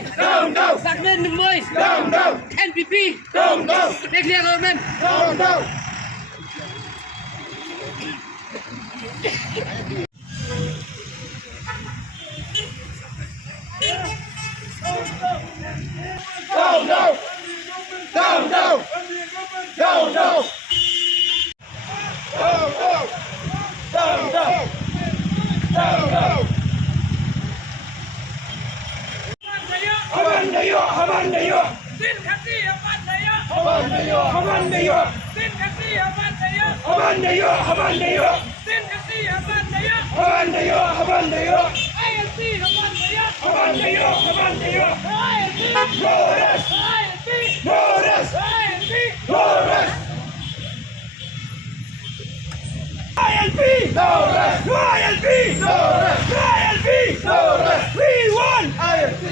boys. Down, down. Segmen the boys. Down, down. NPP. Down, down. Next year, government. Down, down. Down, down. Down, down. Down, down. Down, down. Down, down. Down, down. Habandayo, habandayo. Din kasi habandayo. Habandayo, habandayo. Din kasi habandayo. Habandayo, habandayo. Din kasi habandayo. Habandayo, habandayo. ILP habandayo. Habandayo, habandayo. ILP. No rest. ILP. No rest. ILP. No rest. ILP. No rest. ILP. No rest. ILP. No rest. We want ILP.